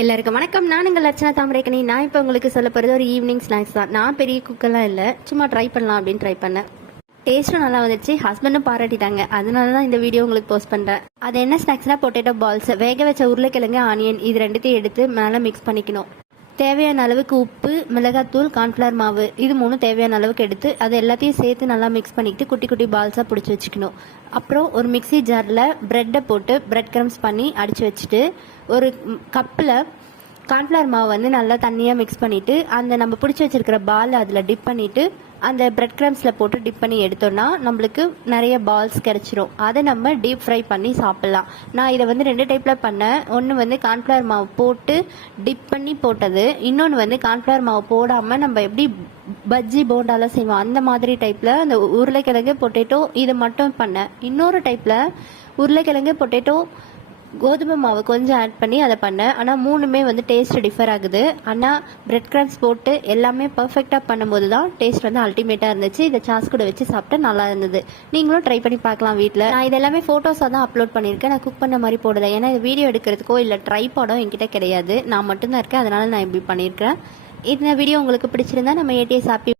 எல்லாருக்கும் வணக்கம். நான் உங்கள் லட்சணா தாமரைக்கணி. நான் இப்போ உங்களுக்கு சொல்ல போகிறது ஒரு ஈவினிங் ஸ்நாக்ஸ் தான். நான் பெரிய குக்கெல்லாம் இல்லை, சும்மா ட்ரை பண்ணலாம் அப்படின்னு ட்ரை பண்ணேன். டேஸ்ட்டும் நல்லா வந்துச்சு, ஹஸ்பண்டும் பாராட்டிட்டாங்க. அதனால தான் இந்த வீடியோ உங்களுக்கு போஸ்ட் பண்ணுறேன். அது என்ன ஸ்நாக்ஸ்னால் பொட்டேட்டோ பால்ஸ், வேக வச்ச உருளைக்கிழங்கு, ஆனியன் இது ரெண்டுத்தையும் எடுத்து மேலே மிக்ஸ் பண்ணிக்கணும். தேவையான அளவுக்கு உப்பு, மிளகாத்தூள், கார்ன்ஃப்ளவர் மாவு இது மூணும் தேவையான அளவுக்கு எடுத்து அது எல்லாத்தையும் சேர்த்து நல்லா மிக்ஸ் பண்ணிக்கிட்டு குட்டி குட்டி பால்ஸாக பிடிச்சி வச்சுக்கணும். அப்புறம் ஒரு மிக்ஸி ஜாரில் ப்ரெட்டை போட்டு ப்ரெட் க்ரம்ஸ் பண்ணி அடித்து வச்சுட்டு ஒரு கப்பில் கார்ன்ஃப்ளவர் மாவு வந்து நல்லா தண்ணியாக மிக்ஸ் பண்ணிவிட்டு அந்த நம்ம பிடிச்சி வச்சுருக்கிற பால் அதில் டிப் பண்ணிவிட்டு அந்த பிரெட் க்ரம்ஸில் போட்டு டிப் பண்ணி எடுத்தோன்னா நம்மளுக்கு நிறைய பால்ஸ் கிடச்சிரும். அதை நம்ம டீப் ஃப்ரை பண்ணி சாப்பிட்லாம். நான் இதை வந்து 2 டைப்பில் பண்ணேன். ஒன்று வந்து கார்ன்ஃப்ளவர் மாவு போட்டு டிப் பண்ணி போட்டது, இன்னொன்று வந்து கார்ன்ஃப்ளவர் மாவு போடாமல் நம்ம எப்படி பஜ்ஜி போண்டாலாம் செய்வோம் அந்த மாதிரி டைப்பில் அந்த உருளைக்கிழங்கு பொட்டேட்டோ இதை மட்டும் பண்ணேன். இன்னொரு டைப்பில் உருளைக்கிழங்கு பொட்டேட்டோ கோதுமை மாவு கொஞ்சம் ஆட் பண்ணி அதை பண்ணேன். ஆனால் மூணுமே வந்து டேஸ்ட் டிஃபர் ஆகுது. ஆனால் பிரெட் கிரம்ஸ் போட்டு எல்லாமே பர்ஃபெக்டாக பண்ணும்போது தான் டேஸ்ட் வந்து அல்டிமேட்டாக இருந்துச்சு. இதை சாஸ் கூட வச்சு சாப்பிட்டா நல்லா இருந்தது. நீங்களும் ட்ரை பண்ணி பார்க்கலாம் வீட்டில். நான் இது எல்லாமே ஃபோட்டோஸாக தான் அப்லோட் பண்ணியிருக்கேன். நான் குக் பண்ண மாதிரி போடலை. ஏன்னா இது வீடியோ எடுக்கிறதுக்கோ இல்லை ட்ரைபாடோ என்கிட்ட கிடையாது. நான் மட்டும்தான் இருக்கேன், அதனால நான் இப்படி பண்ணியிருக்கேன். இந்த வீடியோ உங்களுக்கு பிடிச்சிருந்தா நம்ம ஏடிஎஸ் ஹாப்பி